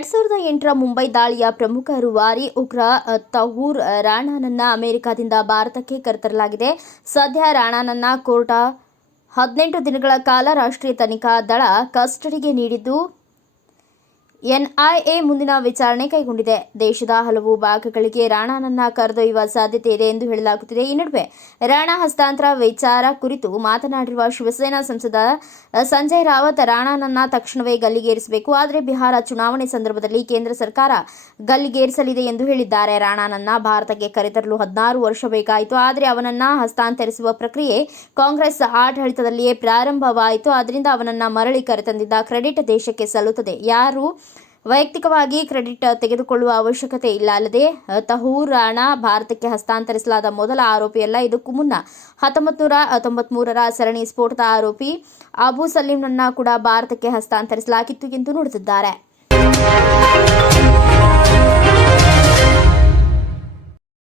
2008ರ ಮುಂಬೈ ದಾಳಿಯ ಪ್ರಮುಖ ರೂವಾರಿ ಉಗ್ರ ತೌಹೂರ್ ರಾಣಾನನ್ನ ಅಮೆರಿಕದಿಂದ ಭಾರತಕ್ಕೆ ಕರೆತರಲಾಗಿದೆ. ಸದ್ಯ ರಾಣಾನನ್ನ ಕೋರ್ಟ್ 18 ದಿನಗಳ ಕಾಲ ರಾಷ್ಟ್ರೀಯ ತನಿಖಾ ದಳ ಕಸ್ಟಡಿಗೆ ನೀಡಿದ್ದು ಎನ್ಐಎ ಮುಂದಿನ ವಿಚಾರಣೆ ಕೈಗೊಂಡಿದೆ. ದೇಶದ ಹಲವು ಭಾಗಗಳಿಗೆ ರಾಣಾನನ್ನ ಕರೆದೊಯ್ಯುವ ಸಾಧ್ಯತೆ ಇದೆ ಎಂದು ಹೇಳಲಾಗುತ್ತಿದೆ. ಈ ನಡುವೆ ರಾಣಾ ಹಸ್ತಾಂತರ ವಿಚಾರ ಕುರಿತು ಮಾತನಾಡಿರುವ ಶಿವಸೇನಾ ಸಂಸದ ಸಂಜಯ್ ರಾವತ್, ರಾಣಾನನ್ನ ತಕ್ಷಣವೇ ಗಲ್ಲಿಗೇರಿಸಬೇಕು, ಆದರೆ ಬಿಹಾರ ಚುನಾವಣೆ ಸಂದರ್ಭದಲ್ಲಿ ಕೇಂದ್ರ ಸರ್ಕಾರ ಗಲ್ಲಿಗೇರಿಸಲಿದೆ ಎಂದು ಹೇಳಿದ್ದಾರೆ. ರಾಣಾನನ್ನ ಭಾರತಕ್ಕೆ ಕರೆತರಲು 16 ವರ್ಷ ಬೇಕಾಯಿತು, ಆದರೆ ಅವನನ್ನ ಹಸ್ತಾಂತರಿಸುವ ಪ್ರಕ್ರಿಯೆ ಕಾಂಗ್ರೆಸ್ ಆಡಳಿತದಲ್ಲಿಯೇ ಪ್ರಾರಂಭವಾಯಿತು. ಆದ್ದರಿಂದ ಅವನನ್ನ ಮರಳಿ ಕರೆತಂದಿದ್ದ ಕ್ರೆಡಿಟ್ ದೇಶಕ್ಕೆ ಸಲ್ಲುತ್ತದೆ. ಯಾರು ವೈಯಕ್ತಿಕವಾಗಿ ಕ್ರೆಡಿಟ್ ತೆಗೆದುಕೊಳ್ಳುವ ಅವಶ್ಯಕತೆ ಇಲ್ಲ. ಅಲ್ಲದೆ ತೌಹೂರ್ ರಾಣಾ ಭಾರತಕ್ಕೆ ಹಸ್ತಾಂತರಿಸಲಾದ ಮೊದಲ ಆರೋಪಿಯಲ್ಲ. ಇದಕ್ಕೂ ಮುನ್ನ 1993ರ ಸರಣಿ ಸ್ಫೋಟದ ಆರೋಪಿ ಅಬು ಸಲೀಂನನ್ನ ಕೂಡ ಭಾರತಕ್ಕೆ ಹಸ್ತಾಂತರಿಸಲಾಗಿತ್ತು ಎಂದು ನುಡಿದಿದ್ದಾರೆ.